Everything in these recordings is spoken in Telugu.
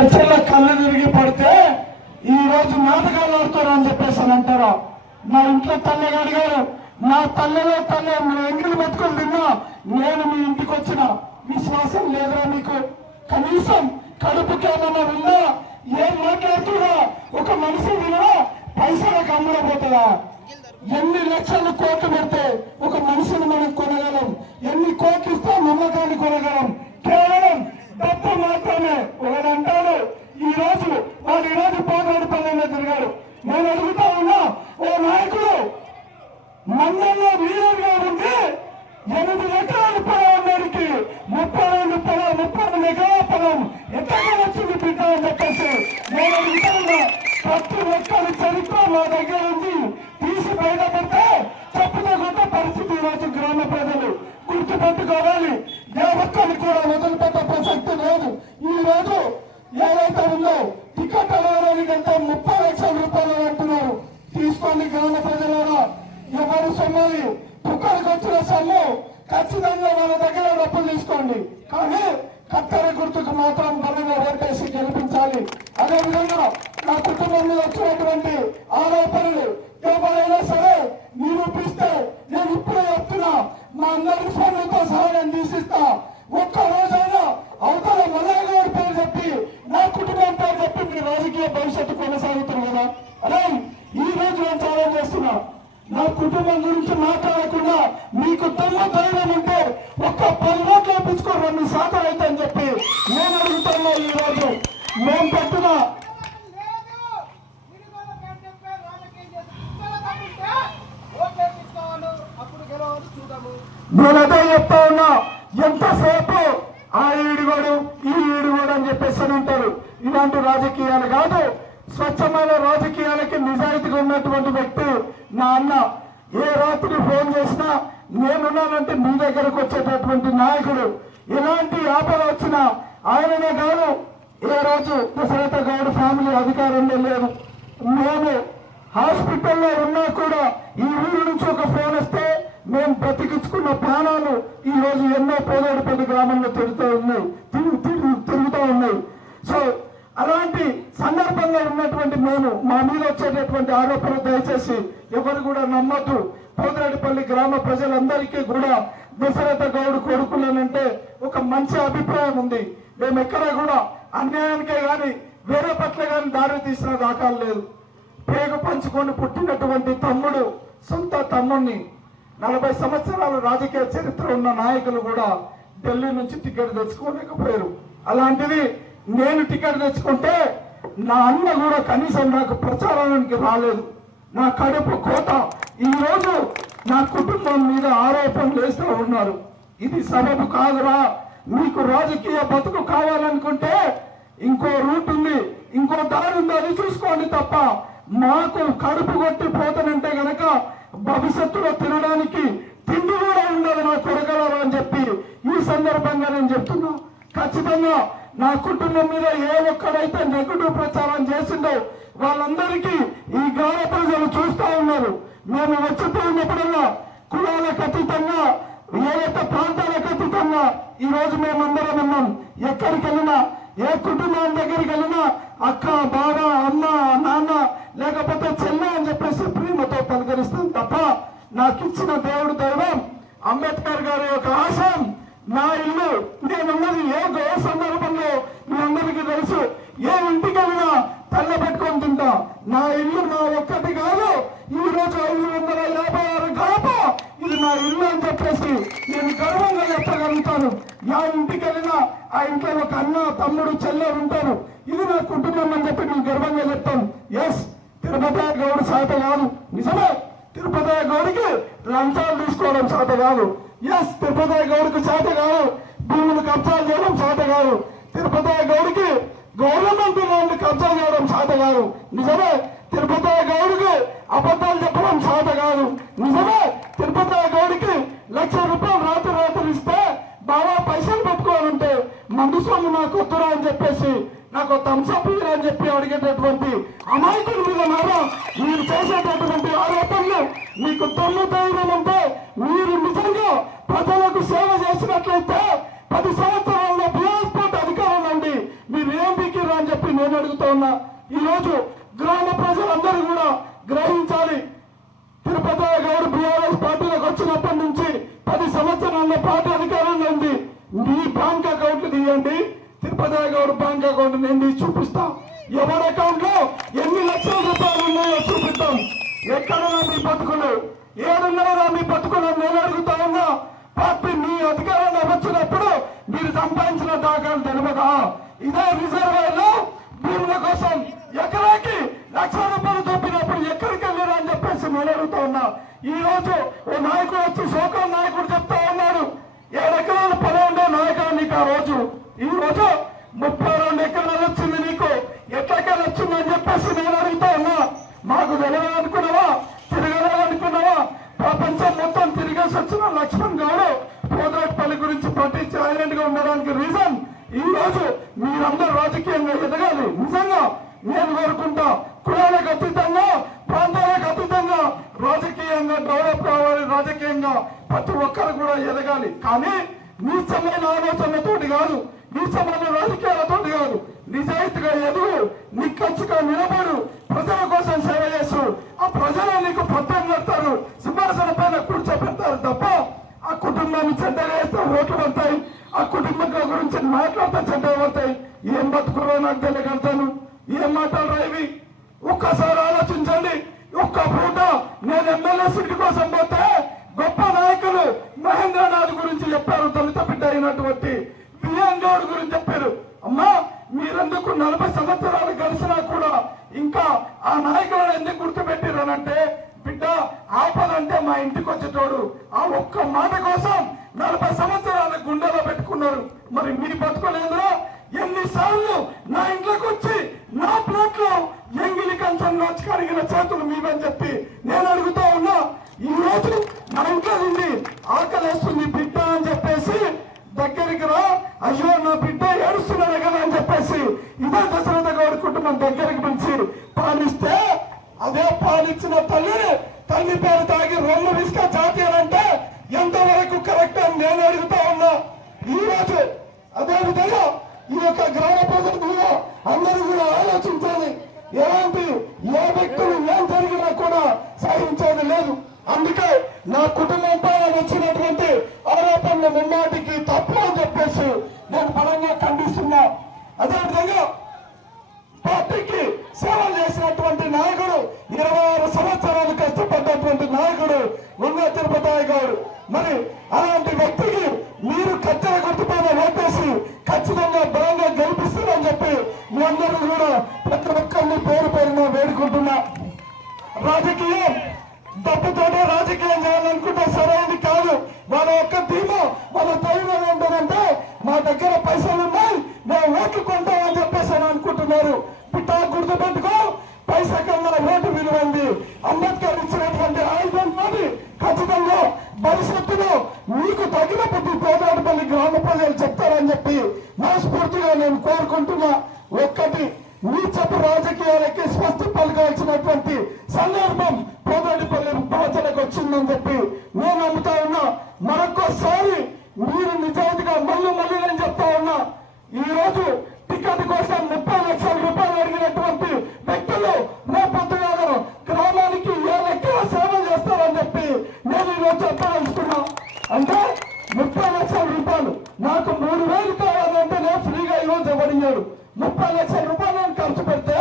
చర్చల్లో కళ్ళు తిరిగి పడితే ఈ రోజు నాటకాలు ఆడుతారు అని చెప్పేసి అని అంటారా? నా ఇంట్లో తల్లి అడిగారు, నా తల్లిలో తల్లి ఎంగిలి మెతుకులు తిన్నా నేను మీ ఇంటికి వచ్చిన విశ్వాసం లేదా మీకు? కనీసం కడుపుకి ఏమన్నా ఉందా? ఏం మాట్లాడుతున్నా? ఒక మనిషి విలువ పైసలకు అమ్ముడపోతుందా? ఎన్ని లక్షలు కోట్లు పెడితే ఒక మనిషిని మనం కొనగలం? ఎన్ని కోట్లు ఇస్తే నమ్మకాన్ని కొనగలం? కేవలం డబ్బు మాత్రమే. ఒకడంటాడు ఈ రోజు వాడు ఈ రోజు పోరాడుపల్లెలో తిరిగాడు. నేను అడుగుతా ఉన్నా, ఓ నాయకుడు మండలంలో వీరుగా ఉండి 8 ఎకరాలు పొలం ఉన్నడికి 32 ఎకరాల పొలం ఎక్కడికి వచ్చింది బిడ్డ అని చెప్పేసి నేను అడుగుతా ఉన్నా. ప్రతి ఒక్కరి చరిత్ర మా దగ్గర ఉంది. తీసి బయటపడితే చెప్పుతో కొత్త పరిస్థితి ఈరోజు గ్రామ ప్రజలు గుర్తుపెట్టుకోవాలి. ఏ ఒక్కరికి కూడా వదిలిపెట్టే ప్రసక్తి లేదు. ఈ రోజు ఏదైతే ఉందో టికెట్ అవ్వడానికి అంటే 30 లక్షల రూపాయలు అంటున్నారు. తీసుకోండి గ్రామ ప్రజలారా, ఎవరు సొమ్మాలి తుక్కడికి వచ్చిన సొమ్ము ఖచ్చితంగా వాళ్ళ దగ్గర డబ్బులు తీసుకోండి. కానీ కత్తెర గుర్తుకు మాత్రం బలంగా ఓటేసి గెలిపించాలి. అదేవిధంగా నా కుటుంబం మీద వచ్చినటువంటి ఆరోపణలు ఎవరైనా సరే నిరూపిస్తే నేను ఇప్పుడే చెప్తున్నా, మా అందరి ఫోన్లతో సహాయం తీసిస్తా. ఒక్క రోజైనా అవతల మల్లయ్య గారి పేరు చెప్పి నా కుటుంబం పేరు చెప్పి మీ రాజకీయ భవిష్యత్తు కొనసాగుతుంది కదా. అదే ఈ రోజు నేను ఛాలెంజ్ చేస్తున్నా, నా కుటుంబం గురించి మాట్లాడకుండా మీకు దమ్ము ధైర్యం ఉంటే ఒక్క 10 ఓట్లు వేయించుకో 2 శాతం అయితే అని చెప్పి నేను అడుగుతున్నా. ఈ రోజు మేము పెట్టిన నేనదే చెప్తా ఉన్నా, ఎంతసేపు ఆ ఈడుగోడు ఈ ఈడుగోడు అని చెప్పేసి అంటారు. ఇలాంటి రాజకీయాలు కాదు. స్వచ్ఛమైన రాజకీయాలకి నిజాయితీగా ఉన్నటువంటి వ్యక్తి నా అన్న. ఏ రాత్రి ఫోన్ చేసినా నేనున్నానంటే మీ దగ్గరకు వచ్చేటటువంటి నాయకుడు. ఇలాంటి ఆపద వచ్చినా ఆయననే కాదు, ఏ రోజు దశరథ గౌడ్ ఫ్యామిలీ అధికారంలో లేదు. మేము హాస్పిటల్లో ఉన్నా కూడా ఈ ఊరు నుంచి ఒక ఫోన్ వస్తే మేము బ్రతికించుకున్న ప్రాణాలు ఈ రోజు ఎన్నో పోదాడుపల్లి గ్రామంలో తిరుగుతూ ఉన్నాయి. సో అలాంటి సందర్భంగా ఉన్నటువంటి మేము మా మీద వచ్చేటటువంటి ఆరోపణలు దయచేసి ఎవరు కూడా నమ్మద్దు. పోదాడుపల్లి గ్రామ ప్రజలందరికీ కూడా దశరథ గౌడ్ కొడుకులనంటే ఒక మంచి అభిప్రాయం ఉంది. మేము ఎక్కడ కూడా అన్యాయానికే గాని వేరే పట్ల గాని దారి తీసిన దాఖలు లేదు. పేగు పంచుకొని పుట్టినటువంటి తమ్ముడు సొంత తమ్ముడిని 40 సంవత్సరాల రాజకీయ చరిత్ర ఉన్న నాయకులు కూడా ఢిల్లీ నుంచి టికెట్ తెచ్చుకోలేకపోయారు. అలాంటిది నేను టికెట్ తెచ్చుకుంటే నా అన్న కూడా కనీసం నాకు ప్రచారానికి రాలేదు. నా కడుపు కోత. ఈ రోజు నా కుటుంబం మీద ఆరోపణలు వేస్తూ ఉన్నారు. ఇది సబబు కాదురా. మీకు రాజకీయ బతుకు కావాలనుకుంటే ఇంకో రూట్ ఉంది, ఇంకో దారి ఉంది, అది చూసుకోండి తప్ప మాకు కడుపు కొట్టి పోతానంటే గనక భవిష్యత్తులో తినడానికి తిండి కూడా ఉండదు నా కొరగలరు అని చెప్పి ఈ సందర్భంగా నేను చెప్తున్నా. ఖచ్చితంగా నా కుటుంబం మీద ఏ ఒక్కడైతే నెగటివ్ ప్రచారం చేసిందో వాళ్ళందరికీ ఈ గ్రామ ప్రజలు చూస్తూ ఉన్నారు. మేము వచ్చిపోయినప్పుడల్లా కులాలకు అతీతంగా ఏదైతే ప్రాంతాలకు అతీతంగా ఈ రోజు మేమందరం ఉన్నాం. ఎక్కడికి వెళ్ళినా ఏ కుటుంబం దగ్గరికి వెళ్ళినా అక్క, బావ, అమ్మ, నాన్న లేకపోతే చెల్ల అని చెప్పేసి ప్రేమతో పలకరిస్తాం తప్ప నాకు ఇచ్చిన దేవుడు దైవం అంబేద్కర్ గారి యొక్క ఆశయం నా ఇల్లు. నేనున్నది ఏ సందర్భంలో మీ అందరికీ తెలుసు. ఏ ఇంటికి వెళ్ళినా తల్ల పెట్టుకొని తింటా. నా ఇల్లు నా ఒక్కటి కాదు, ఈ రోజు 556 గడప ఇది నా ఇల్లు అని చెప్పేసి నేను గర్వంగా చెప్పగలుగుతాను. నా ఇంటికి వెళ్ళినా ఆ ఇంట్లో ఒక అన్న, తమ్ముడు, చెల్లె ఉంటారు. ఇది నా కుటుంబం అని చెప్పి నేను గర్వంగా చెప్తాను. ఎస్, తిరుపతి గౌడ్ చేత కాదు, నిజమే. తిరుపతి గౌడికి లంచాలు తీసుకోవడం చేత కాదు. ఎస్, తిరుపతి గౌడికి చేత కాదు భూములు కబ్జాలు చేయడం చేత కాదు. తిరుపతి గౌడికి గవర్నమెంట్ ల్యాండ్ కబ్జా చేయడం చేత కాదు, నిజమే. తిరుపతి గౌడికి అబద్ధాలు చెప్పడం చేత కాదు, నిజమే. తిరుపతి గౌడికి 1,00,000 రూపాయలు రాత్రి ఇస్తే బాగా పైసలు పెట్టుకోవాలంటే మందు సొమ్ము నాకు వద్దురా అని చెప్పేసి నాకు థమ్స్అప్ అని చెప్పి అడిగేటటువంటి అమాయకుల మీద మీరు చేసేటటువంటి ఆరోపణలు మీకు దమ్ము ధైర్యం ఉంటే మీరు నిజంగా ప్రజలకు సేవ చేసినట్లయితే 10 సంవత్సరాల్లో బిఆర్ఎస్ పార్టీ అధికారంలో ఉండి మీరు ఏపీకి పెట్టిరా అని చెప్పి నేను అడుగుతా ఉన్నా. ఈ రోజు గ్రామ ప్రజలందరూ కూడా గ్రహించాలి. తిరుపతి గౌడ్ బీఆర్ఎస్ పార్టీలోకి వచ్చినప్పటి నుంచి 10 సంవత్సరాల పార్టీ అధికారంలో ఉంది. మీ బ్యాంక్ అకౌంట్ తీయండి, తిరుపతి గౌడ్ బ్యాంక్ అకౌంట్ నేను తీసి చూపిస్తా. ఎవరి అకౌంట్ లో ఎన్ని లక్షల రూపాయలు ఉన్నాయో చూపిద్దాం. ఎక్కడన్నా మీ బతుకులు, ఏడున్నారా మీ బతుకులు నేను అడుగుతా ఉన్నా. పార్టీ మీ అధికారంలో వచ్చినప్పుడు మీరు సంపాదించిన దాఖలు తెలియదా? ఇదే రిజర్వాయర్ లో భూముల కోసం ఎకరాకి 1,00,000 రూపాయలు చూపినప్పుడు ఎక్కడికి వెళ్ళారు అని చెప్పేసి నేను అడుగుతా ఉన్నా. ఈ రోజు ఓ నాయకుడు వచ్చి సోకల్ నాయకుడు చెప్తా ఉన్నాడు, 7 ఎకరాలు పొలం ఉండే నాయకుడు నీకు ఆ రోజు. ఈ రోజు 32 ఎకరాలు వచ్చింది నీకు, ఎట్లకెళ్ళి వచ్చిందని చెప్పేసి నేను అడుగుతా ఉన్నా. మాకు తెలియాలనుకున్నావా, తిరగలేదనుకున్నావా? ప్రపంచం మొత్తం తిరిగేసి వచ్చిన లక్ష్మణ్ గౌడ్ పోదరాటిపల్లి గురించి పట్టి సైలెంట్ గా ఉండడానికి రీజన్ ఈ రోజు మీరందరూ రాజకీయంగా ఎదగాలి. నిజంగా నేను కోరుకుంటా, కులాలకు అతీతంగా, ప్రాంతాలకు అతీతంగా రాజకీయంగా డెవలప్ కావాలి. రాజకీయంగా ప్రతి ఒక్కరు కూడా ఎదగాలి. కానీ నీచమైన ఆలోచనతోటి కాదు, నీచమైన రాజకీయాలతోటి కాదు. నిజాయితీగా ఎదుగు, నిక్కచ్చిగా నిలబడు, ప్రజల కోసం సేవ చేస్తూ ఆ ప్రజలు నీకు పట్టం కడతారు, సింహాసన పైన కూర్చోబెడతారు తప్ప ఆ కుటుంబాన్ని చెడ్డగా వేస్తే ఓట్లు పడతాయి, ఆ కుటుంబం గురించి మాట్లాడితే చెడ్డగా పడతాయి. ఏం బతుకులో నాకు తెలియగలుగుతాను, ఏం మాట్లాడరా ఇవి? ఒక్కసారి ఆలోచించండి. ఒక్క పూట నేను ఎమ్మెల్యే సీటు కోసం పోతే గొప్ప నాయకులు మహేంద్రనాథ్ గురించి చెప్పారు, దళిత బిడ్డ అయినటువంటి బిఎన్ గౌడ్ గురించి చెప్పారు. అమ్మా మీరెందుకు 40 సంవత్సరాలు కలిసినా కూడా ఇంకా ఆ నాయకులను ఎందుకు గుర్తుపెట్టిరనంటే, బిడ్డ ఆపదంటే మా ఇంటికి వచ్చేటోడు. ఆ ఒక్క మాట కోసం 40 సంవత్సరాలు గుండెలో పెట్టుకున్నారు. మరి మీ బతుకోలేదురా? ఎన్నిసార్లు నా ఇంట్లోకి వచ్చి నా ప్లేట్ లో ఎంగిలి కంచంలో కడిగిన చేతులు మీవని చెప్పి నేను అడుగుతా ఉన్నా. ఈ రోజు నా ఇంట్లో ఉంది, ఆకలేస్తుంది బిడ్డ అని చెప్పేసి దగ్గరికి రా, అయ్యో నా బిడ్డ ఏడుస్తున్నాడు కదా అని చెప్పేసి ఇదే దశరథ గౌడ్ కుటుంబం దగ్గరికి పిలిచి పాలిస్తే, అదే పాలిచ్చిన తల్లి పేరు తాగి 2 విసుక జాతీయాలంటే ఎంతవరకు కరెక్ట్ అని నేను అడుగుతా ఉన్నా. ఈ రోజు అదే విధంగా ఈ యొక్క గ్రామ ప్రజలు కూడా అందరూ కూడా ఆలోచించాలి. ఎలాంటి ఏ వ్యక్తులు ఏం జరిగినా కూడా సహించేది లేదు. అందుకే నా కుటుంబం పైన వచ్చినటువంటి ఆరోపణలు ముమ్మాటికి తప్పు అని చెప్పేసి నేను బలంగా ఖండిస్తున్నా. అదేవిధంగా పార్టీకి సేవలు చేసినటువంటి నాయకుడు, 26 సంవత్సరాలు కష్టపడ్డటువంటి నాయకుడు ఉన్న తిరుపతి గౌడ్. మరి అలాంటి వ్యక్తికి మీరు కత్తెర గుర్తుపైన ఓటేసి ఖచ్చితంగా బలంగా గెలిపిస్తారని చెప్పి మీ అందరూ కూడా ప్రతి ఒక్కరిని పేరు పేరున వేడుకుంటున్నా. రాజకీయం డబ్బుతోనే రాజకీయం చేయాలనుకుంటే సరైనది కాదు. వాళ్ళ యొక్క ధీమా, వాళ్ళ ధైర్యం ఏంటంటే మా దగ్గర పైసలు ఉన్నాయి, మేము ఓట్లు కొంటామని చెప్పేసి అని అనుకుంటున్నారు. పిట్టా గుర్తుపెట్టుకో, పైసా కన్నా ఓటు విలువంది. అంబేద్కర్ ఇచ్చినటువంటి ఆయుధాన్ని ఖచ్చితంగా భవిష్యత్తులో మీకు తగిన బుద్ధి పోదాటపల్లి గ్రామ ప్రజలు చెప్తారని చెప్పి మనస్ఫూర్తిగా నేను కోరుకుంటున్నా. ఒక్కటి, నీచపు రాజకీయాలకి స్వస్తి పలకాల్సినటువంటి సందర్భం పోదాటిపల్లి ప్రజలకు వచ్చిందని చెప్పి నేను నమ్ముతా ఉన్నా. మరొకసారి మీరు నిజాయితీగా మళ్ళీ నేను చెప్తా ఉన్నా. ఈ రోజు టికెట్ కోసం 30 లక్షల రూపాయలు అడిగినటువంటి వ్యక్తులు రేపొద్దుగా గ్రామానికి ఏ లెక్కల సేవ చేస్తారని చెప్పి నేను ఈరోజు చెప్పదలుచుకున్నా. అంటే 30 లక్షల రూపాయలు నాకు 3,000 కావాలంటే నేను ఫ్రీగా ఈరోజు ఇవ్వడిగాడు. 30 లక్షల రూపాయలు ఖర్చు పెడితే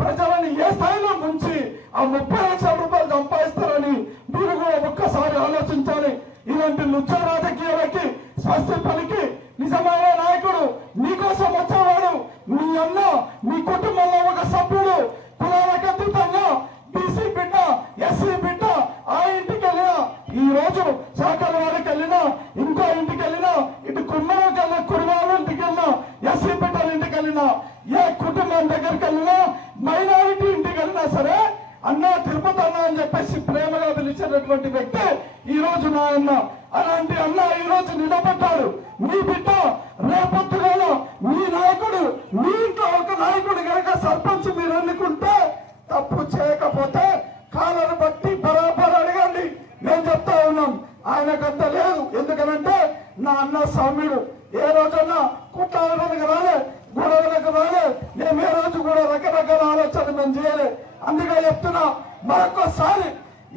ప్రజలని ఏ స్థాయిలో ముంచి ఆ 30 లక్షల రూపాయలు సంపాదిస్తారని మీరు కూడా ఒక్కసారి ఆలోచించాలి. ఇలాంటి లుచ్చ రాజకీయాలకి స్వస్తి పలికి నిజమైన నాయకుడు నీకోసం వచ్చేవాడు మీ అన్న, మీ కుటుంబంలో ఒక సభ్యుడు, కులాలకు అతీతంగా బీసీ బిడ్డ, ఎస్సీ బిడ్డ, ఆ ఇంటికి వెళ్ళినా, ఈ రోజు శాఖల వారికి వెళ్ళినా, ఇంకో ఇంటికి వెళ్ళినా, ఇటు కుమ్మరికి వెళ్ళిన కుటుంబాల ఇంటికి వెళ్ళినా, ఎస్సీ బిడ్డల ఇంటికి వెళ్ళినా, ఏ కుటుంబం దగ్గరికి వెళ్ళినా, మైనారిటీ ఇంటికి వెళ్ళినా సరే అన్న తిరుపతి అన్న అని చెప్పేసి ప్రేమగా పిలిచేటటువంటి వ్యక్తి ఈ రోజు నా అన్న. అలాంటి అన్న ఈ రోజు నిలబడ్డాడు. మీ బిడ్డ రేపొద్దుగా మీ నాయకుడు, మీ ఇంట్లో ఒక నాయకుడు కనుక సర్పంచ్ మీరు ఎన్నుకుంటే తప్పు చేయకపోతే కాలను బట్టి బరాబర్ అడగండి. నేను చెప్తా ఉన్నాం, ఆయనకంత లేదు. ఎందుకనంటే నా అన్న సౌమ్యుడు. ఏ రోజన్నా కుట్టాలకు రాలే, గొడవలకు రాలే. నేను పోరాటం చేయాలి. అందుకే చెప్తున్నా, మరొకసారి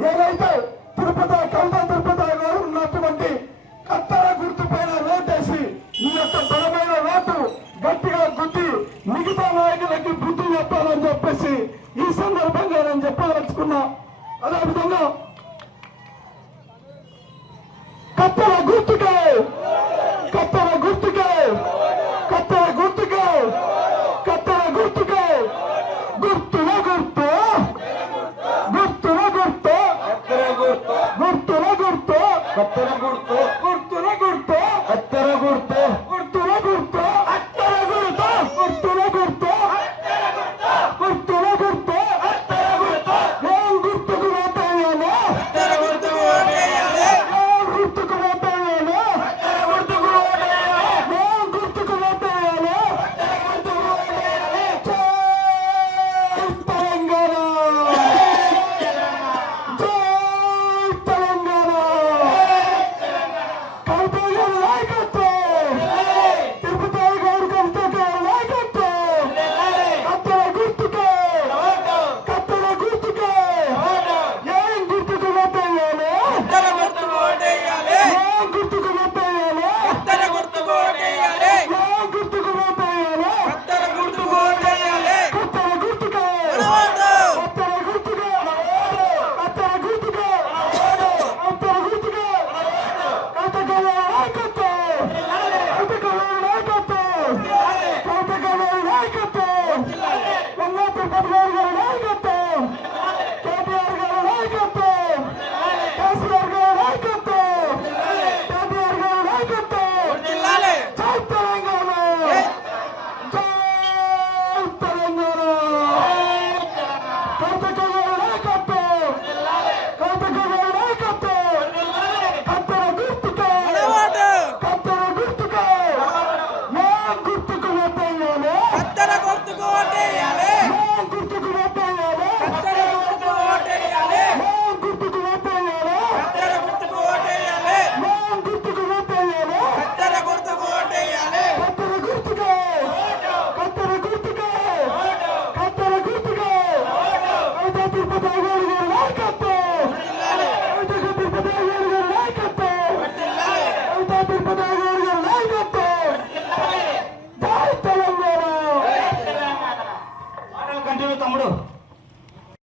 ఏదైతే కవిత తిరుపతి గారు ఉన్నటువంటి కత్తెర గుర్తు పైన ఓటేసి ఈ యొక్క బలమైన ఓటు గట్టిగా గుద్ది మిగతా నాయకులకి బుద్ధి చెప్పాలని చెప్పేసి ఈ సందర్భంగా నేను చెప్పదలుచుకున్నా. అదేవిధంగా కత్తెర గుర్తు